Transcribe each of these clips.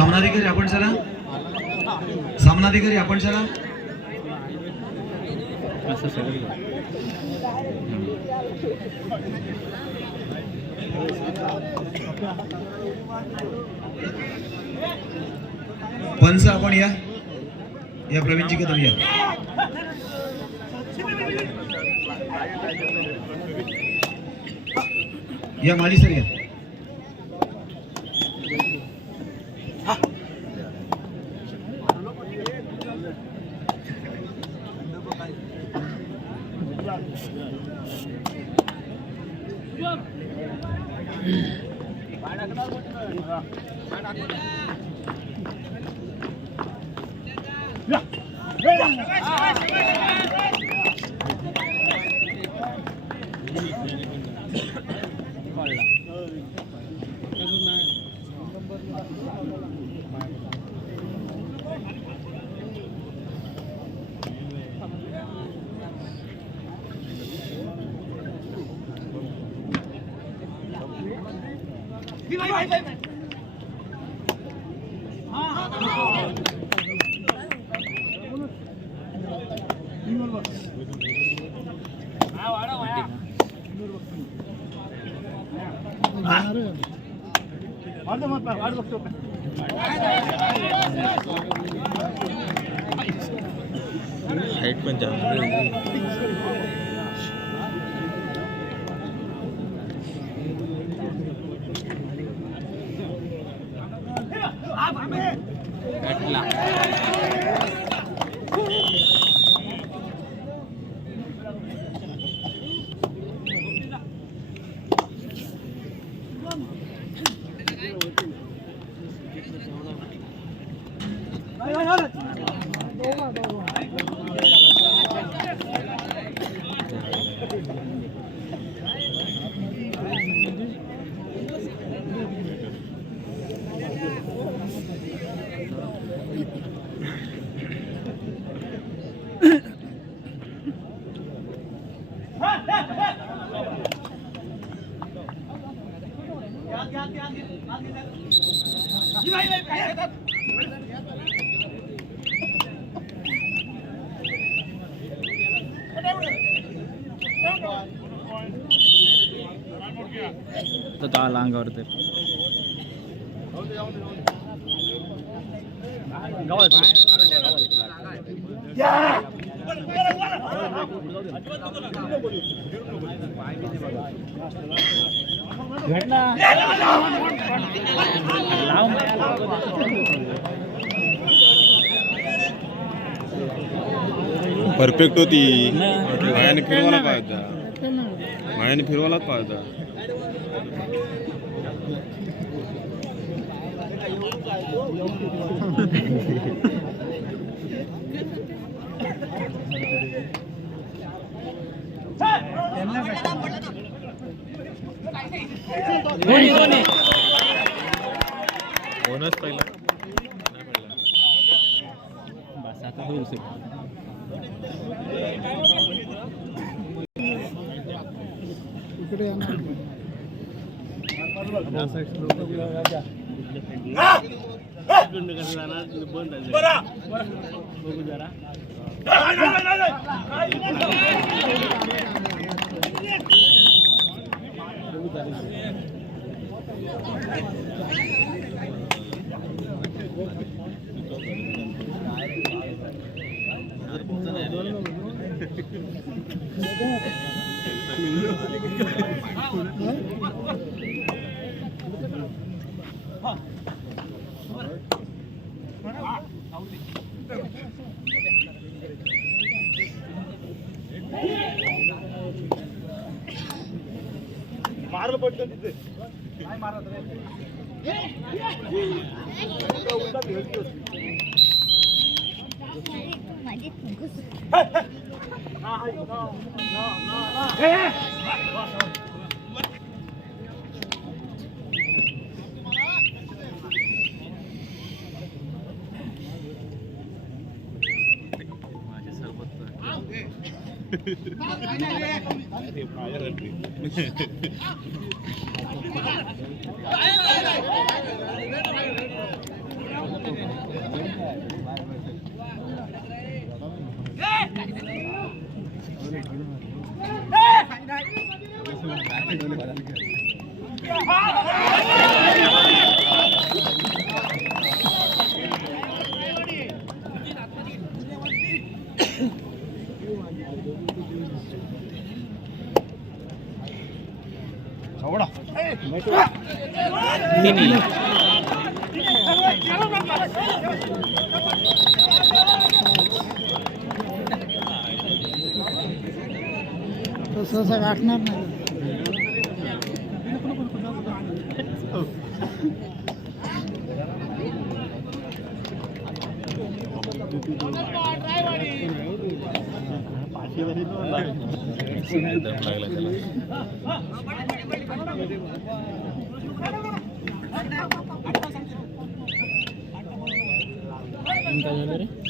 सामनाधिकारी आपण चला, सामनाधिकारी आपण चला. पंच आपण या प्रवीणजी कदम या. या माली सर या. हाईट पण जास्त अंगावर तर परफेक्ट होती. मायाने फिरवायला पाहिजे, मायाने फिरवायलाच पाहिजे. बोनस पहिला बस आता होईल सर. इकडे बघू जरा मारलं पडतं तिथे काय मारत रे. तो सहसा गाठणार नाही.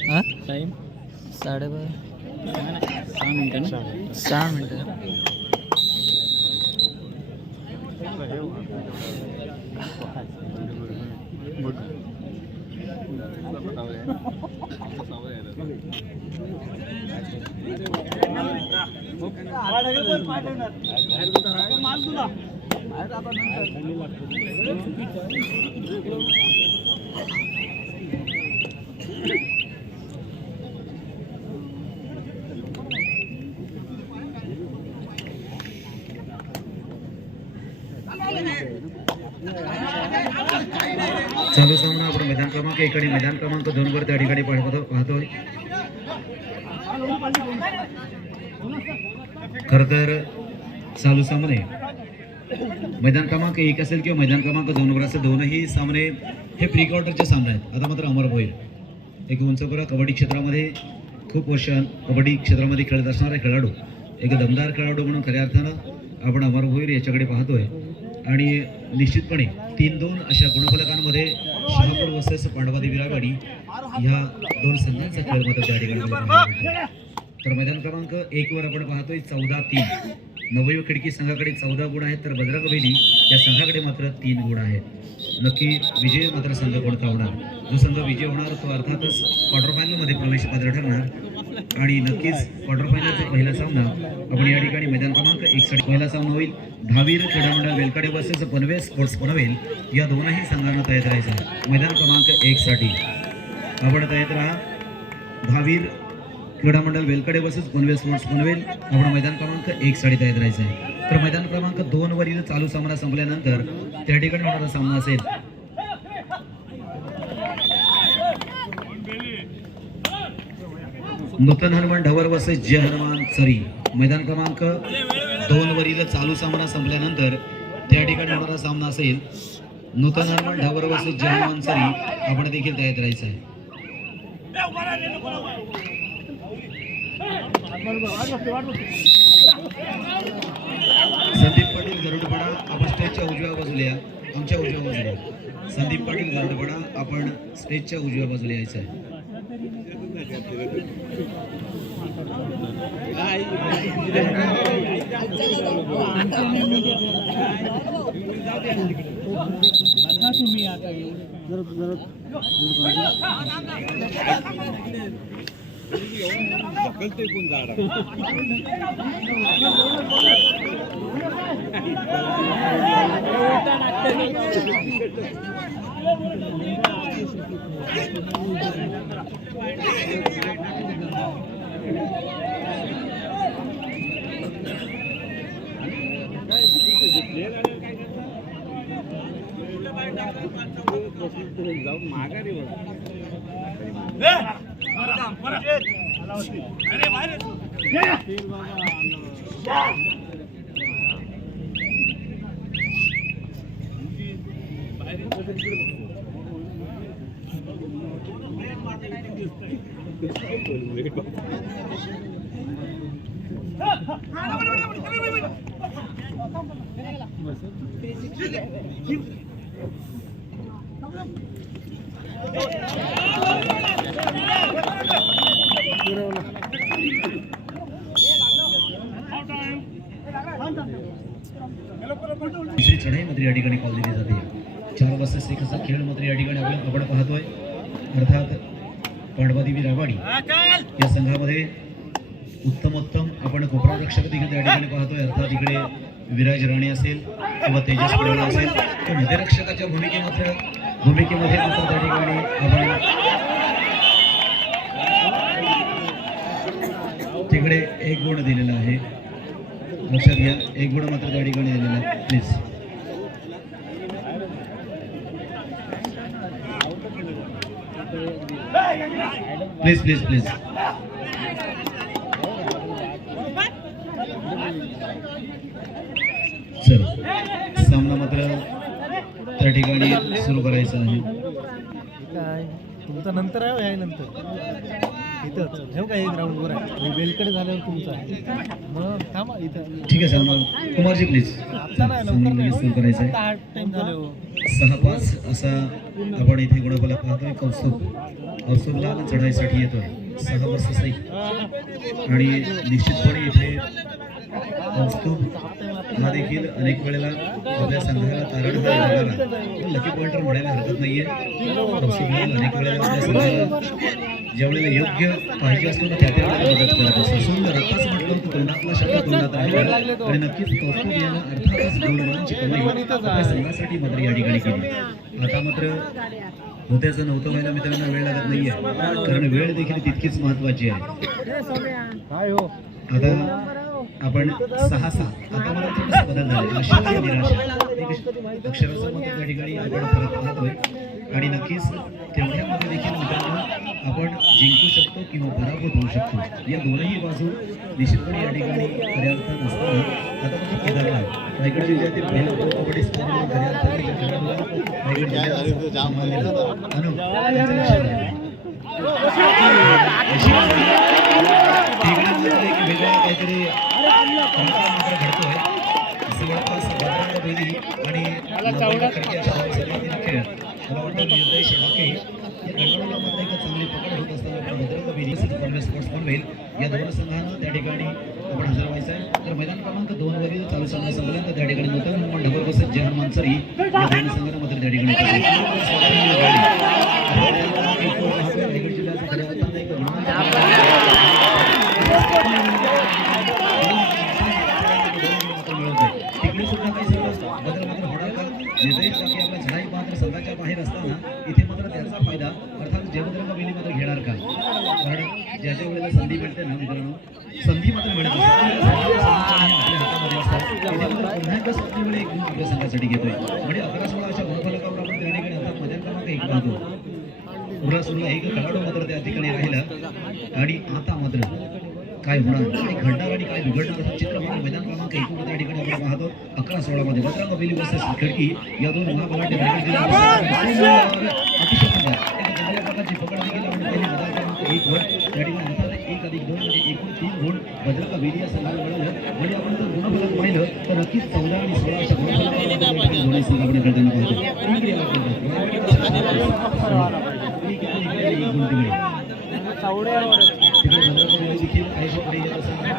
हा टाइम 12:30 6 मिनिटं ना 6 मिनिटं. चालू सामना आपण मैदान क्रमांक 1 आणि मैदान क्रमांक 2 वर त्या ठिकाणी पाहतोय. खर तर चालू सामने मैदान क्रमांक 1 असेल किंवा मैदान क्रमांक 2 वर असेल, दोनही सामने हे प्री क्वार्टरचे सामने आहेत. आता मात्र अमर भोईर एक उंचपुरा कबड्डी क्षेत्रामध्ये खूप वर्ष कबड्डी क्षेत्रामध्ये खेळत असणारा खेळाडू, एक दमदार खेळाडू म्हणून खऱ्या अर्थानं आपण अमर भोईर याच्याकडे पाहतोय. आणि निश्चितपणे 3-2 अशा गुणफलकांमध्ये शहापूर वर्सेस पांडवादेवी रायवाडी ह्या दोन संघांचा खेळ मात्र त्या ठिकाणी पाहायला मिळतो. तर मैदान क्रमांक 1 वर आपण पाहतोय 14-3. नवयुग खिडकी संघाकडे 14 गुण आहेत, तर बजरंग बेली या संघाकडे मात्र 3 गुण आहेत. नक्की विजय मात्र संघ कोणता होणार? जो संघ विजय होणार तो अर्थातच क्वार्टर फायनलमध्ये प्रवेश पात्र ठरणार. आणि नक्कीच क्वार्टर फायनलचा पहिला सामना आपण या ठिकाणी मैदान क्रमांक 1 साठी पहिला सामना होईल. धावीर क्रीडा मंडळ वेलकडे वर्सेस पनवेल स्पोर्ट्स पनवेल या दोनही संघांना तयार राहायचं मैदान क्रमांक 1 साठी. आपण तयार राहा. धावीर क्रीडा मंडळ वेलकडे वर्सेस पनवेल स्पोर्ट्स पनवेल आपण मैदान क्रमांक 1 साठी तयार राहायचं आहे. तर मैदान क्रमांक 2 वरील चालू सामना संपल्यानंतर त्या ठिकाणी होणारा सामना असेल नूतन हनुमान ढवर वर्सेस जय हनुमान सरी. मैदान क्रमांक 2 वरील चालू सामना संपल्यानंतर त्या ठिकाणी होणारा सामना असेल नूतन हनुमान ढवर वर्सेस जय हनुमान सरी. आपण देखील तयार राहायचं आहे. संदीप पाटील गरुडपाडा आपण स्टेजच्या उजव्या बाजूला या. आमच्या उजव्या बाजूला संदीप पाटील गरुडपाडा आपण स्टेजच्या उजव्या बाजूला यायचं आहे. तुम्ही आता कोण झाड जाऊन माघारी दुसरी चढाई मात्र या ठिकाणी कॉल दिली जाते. 4 वर्सेस 1 असा खेळ मात्र या ठिकाणी आपण पाहतोय. अर्थात पांडवादेवी रायवाडी या संघामध्ये उत्तमोत्तम आपण कोपरा रक्षक देखील त्या ठिकाणी पाहतोय. अर्थात इकडे विराज राणे असेल किंवा तेजस पडवला असेल तर मध्यरक्षकाच्या भूमिकेमध्ये मात्र त्या ठिकाणी आपण तिकडे 1 गुण दिलेला आहे. लक्षात घ्या, 1 गुण मात्र त्या ठिकाणी दिलेला आहे. Please please please please sir सामना मात्र त्या ठिकाणी सुरू करायचा आहे. काय तुमचा नंतर आहे आहे नंतर इथंच ठेव काय ग्राउंडवर आहे बेलकडे झाल्यावर तुमचा आहे मग थांबा इथं. ठीक आहे सर, कुमारजी प्लीज आता नाही सामना लगेच सुरू करायचा आहे. हार्ड टाइम झालं 6-5 असा आपण इथे गुणाबला पाहतोय. कौस्तुभ लाल चढाईसाठी येतोय 6 सही आणि निश्चितपणे इथे कौस्तुभ हा देखील अनेक वेळेला आपल्या संघाला तारणहार देणारा लकी पॉइंटर म्हणायला हरकत नाहीये. कौस्तुभ लाल अनेक वेळेला आपल्या संघाला ज्यावेळेला योग्य पाहिजे असतो ना त्या वेळेला मदत करत असतो. सुंदर आताच म्हटलं होतं तोंडातला शब्द तोंडात राहिला आणि नक्कीच कौस्तुभ यांना अर्थातच गौरवांची कमाई आपल्या संघासाठी मात्र या ठिकाणी केली. आता मात्र होत्याचं नव्हतं व्हायला मित्रांनो वेळ लागत नाहीये, कारण वेळ देखील तितकीच महत्वाची आहे. काय हो आता आपण 6-6 आता मला थोडासा बदल झाला. अक्षराचं मत त्या ठिकाणी आपण परत पाहतोय आणि नक्कीच तेवढ्यामध्ये देखील मित्रांनो आपण जिंकू शकतो किंवा पराभूत होऊ शकतो. या दोनही बाजू निश्चितपणे या ठिकाणी खऱ्या अर्थात असताना आता म्हणजे केदारला रायगड जिल्ह्यातील पहिला प्रो कबड्डी स्पर्धेमध्ये खऱ्या अर्थाने रायगड जिल्ह्यात एक वेगळा काहीतरी घडतोय. जवळपास बजरंग बेदी आणि नवरा खडके अशा सुरुवातीला खेळ मला वाटतं निर्दय शेळके या गडबडीला मात्र एक चांगली पकड होत असताना बजरंग बेदी कॉन्ग्रेस स्पोर्ट्स पनवेल या दोन संघांना त्या ठिकाणी आपण हजर व्हायचं आहे. तर मैदान क्रमांक 2 वरील चालू सामना संपला तर त्या ठिकाणी नूतन निर्माण ढबर बसत जहान मानसरी या दोन संघांना मात्र त्या ठिकाणी रायगड जिल्ह्याचा खऱ्या अर्थाने एक तिकडे सुद्धा काही सगळं बदल मात्र होणार का? निर्दयी चाकी आपल्या झळाई मात्र संघाच्या बाहेर असताना इथे मात्र त्याचा फायदा अर्थात जयभद्रंग बेली मात्र घेणार का? कारण ज्याच्या वेळेला संधी मिळते ना मित्रांनो, संधी मात्र मिळत आपल्या हातामध्ये असतात. पुन्हा एकदा संधी वेळी 1 गुण आपल्या संघासाठी घेतोय म्हणजे 11-16 अशा गुणफलकावर आपण त्या ठिकाणी आता मैदान क्रमांक 1 पाहतो. पुढे सुरू एक खेळाडू मात्र त्या ठिकाणी राहिला आणि आता मात्र काय होणार, काय घडणार आणि काय बिघडणार असं चित्र म्हणजे मैदान क्रमांक 1 त्या ठिकाणी आपण पाहतो. 11-16 मध्ये बजरंग बेली वर्सेस खडकी या दोन महाबलाढ्य अतिशय सुंदर एक चांगल्या प्रकारची पकड देखील आपण पाहिली. मैदान क्रमांक 1 वर त्या ठिकाणी अर्थात 1+2 म्हणजे एकूण 3 गुण बजरंग बेली या संघाला मिळालं. म्हणजे आपण जर गुणफलक पाहिलं तर नक्कीच 14 आणि 16 अशा गुणफलकावर दोन्ही संघ आपण खेळताना पाहतो. देखील आयुष्याकडे येत असताना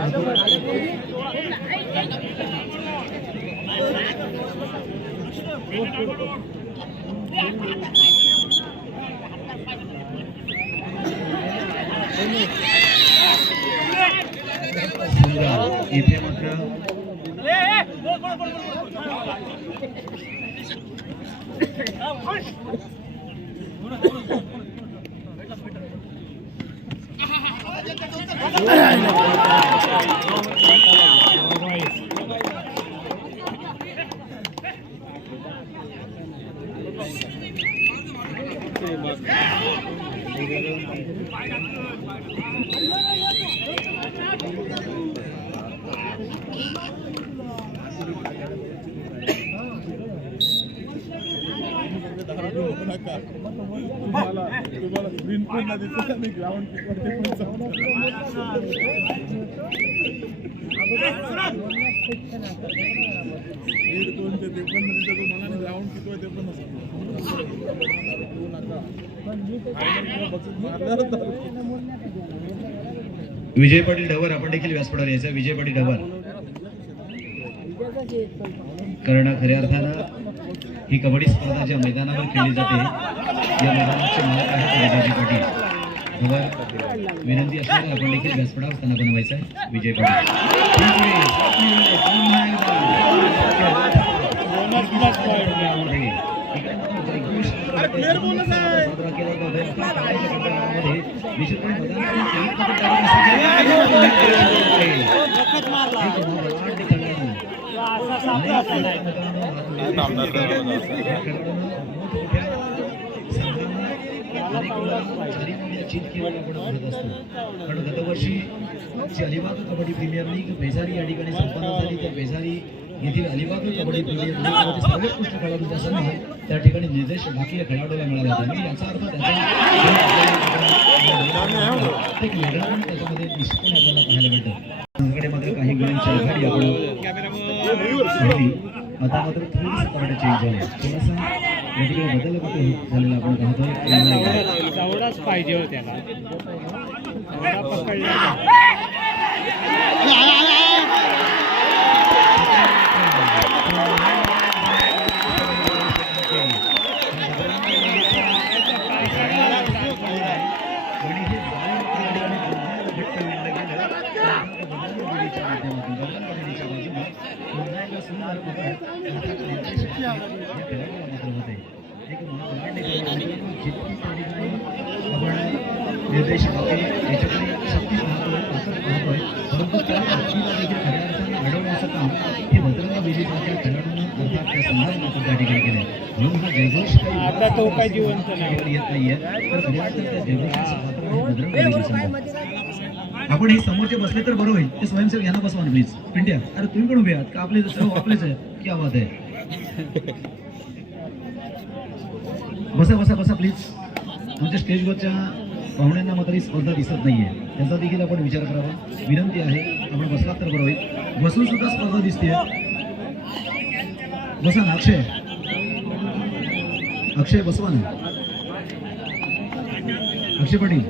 इथे मात्र तुम्हाला स्क्रीन पण नाही दिसत आणि ग्राउंड वरती पण ते पण नाही दिसत मला आणि ग्राउंड किती आहे ते पण विजय पाटील ढवर आपण देखील व्यासपीठावर यायचा. विजय पाटील ढवर कारण खऱ्या अर्थानं ही कबड्डी स्पर्धा ज्या मैदानावर खेळली जाते या मैदानाचे मालक आहेत विजयजी पाटील ढवर. विनंती असल्याने आपण देखील व्यासपीठावर त्यांना बनवायचं आहे. विजय पाटील कारण गतवर्षी जी अलिबाग कबड्डी प्रीमियर लीग बेजारी या ठिकाणी संपन्न झाली. त्या बेजारी येथील अलिबाग कबड्डी प्रीमियर लीगमध्ये सर्वोत्कृष्ट खेळाडूचा सन्मान त्या ठिकाणी निर्देश बाकी खेळाडूला मिळाला होता. म्हणजे याचा अर्थ त्याचा एक वेगळा पण त्याच्यामध्ये निश्चितपणे आपल्याला पाहायला मिळतं. संघाकडे मात्र काही गुणांची आघाडी आपण पाहिली. आता मात्र थोडीशी कबड्डी चेंज झाली. थोडासा या ठिकाणी बदल झालेला आपण पाहतोय. तेवढाच पाहिजे हो त्याला तेवढा पकडला निर्देश याच्याकडे शक्ती पाहतोय, ताकद पाहतोय, परंतु त्या ताकदीला देखील खऱ्या अर्थानं अडवण्याचं काम हे भद्रंग बेलीच्या खेळाडूंना अर्थात त्या संघाने मात्र त्या ठिकाणी केलंय. म्हणून हा जयघोष आता तो काय जिवंत नाही. येत नाहीये. तर खऱ्या अर्थानं त्या जयघोषाचं पात्र हे भद्रंग बेली संघ. आपण हे समोरचे बसले तर बरं होईल. ते स्वयंसेवक यांना बसवा ना प्लीज. पिंट्या, अरे तुम्ही पण उभे आहात का? आपले सर्व आपलेच आहे. क्या बात आहे. बसा बसा बसा प्लीज. आमच्या स्टेजवरच्या पाहुण्यांना मात्र ही स्पर्धा दिसत नाहीये, त्याचा देखील आपण विचार करावा. विनंती आहे आपण बसलात तर बरं होईल. बसून सुद्धा स्पर्धा दिसते. बसा ना अक्षय, अक्षय बसवा ना. अक्षय पाटील,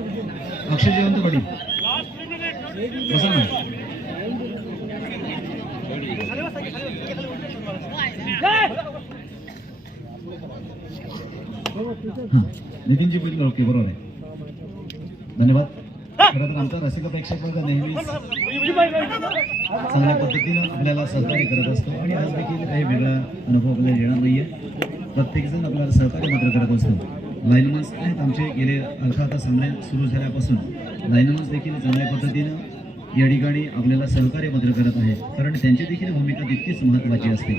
अक्षय जयवंत पाटील बसा ना. हां नितीनजी पाटील ओके बरोबर आहे. धन्यवाद. खरं तर आमचा रसिक प्रेक्षक वर्ग नेहमीच चांगल्या पद्धतीनं आपल्याला सहकार्य करत असतो आणि आज देखील काही वेगळा अनुभव आपल्याला येणार नाहीये. प्रत्येकजण आपल्याला सहकार्य मात्र करत असतो. लाईनमन्स आहेत आमचे. गेले अर्थात सामने सुरू झाल्यापासून लाईनमन्स देखील चांगल्या पद्धतीनं या ठिकाणी आपल्याला सहकार्य मात्र करत आहेत, कारण त्यांची देखील भूमिका तितकीच महत्त्वाची असते.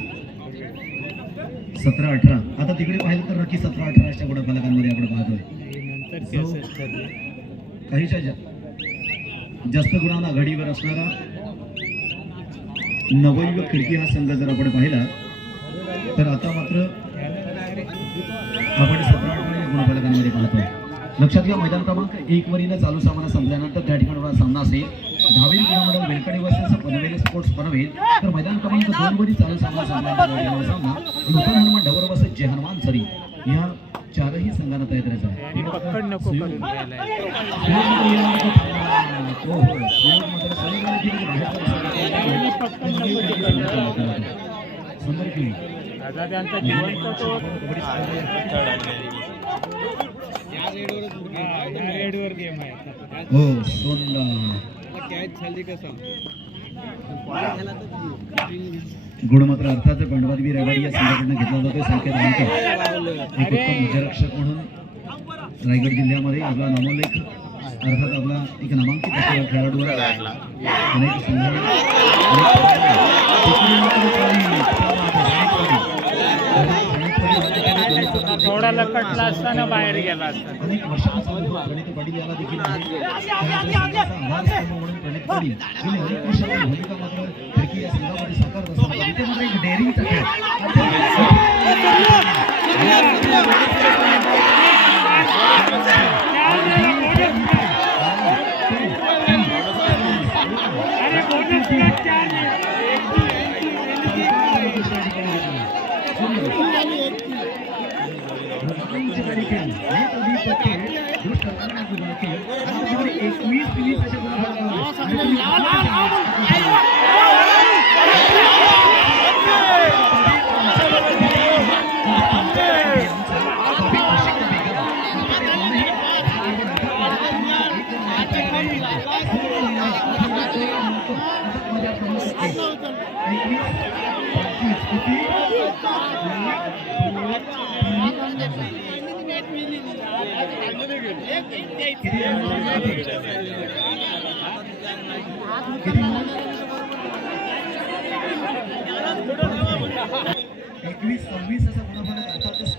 17-18 आता तिकडे पाहिलं तर नक्की 17-18च्या गुणफलकांमध्ये आपण पाहतोय. काहीच्या जास्त गुणांना आघाडीवर असणारा नवयुवक खिडकी हा संघ जर आपण पाहिला तर आता मात्र आपण 17-18 या गुणफलकांमध्ये पाहतोय. लक्षात घ्या, मैदान क्रमांक 1 वरील चालू सामना संपल्यानंतर त्या ठिकाणी सामना असेल. 10वी गुणमंडळ वेलकडी वर्सेस पनवेल स्पोर्ट्स पनवेल. तर मैदान क्रमांक 2 वरील चालू सामना संपल्यानंतर सामना नूतन हनुमान ढवर वर्सेस जय हनुमान सरी या चारही संघांना तयार करायचा आहे. पकड नको करून राहिलाय. सुंदर खेळी आता त्यांचा जिवंत तो रेडवर गेम आहे. हो दोन कॅच झाली कसं गुण मात्र अर्थात पांडवादवीर रेवाडी या संघटनेनं घेतला जातोय. संकेत अंक एक उत्तम उच्चरक्षक म्हणून रायगड जिल्ह्यामध्ये आपला नामोल्लेख अर्थात आपला एक नामांकित खेळाडू अनेक थोडा लपटला असताना बाहेर गेला असता. अनेक वर्षांपासून प्रणित पाटील याला देखील म्हणून प्रणित पाटील गेली अनेक वर्षांची भूमिका मात्र खिडकी या संघामध्ये साकारत असताना इथे मात्र एक डेअरिंगचा खेळ. किती 21-26 असा गुणाफलक अर्थातच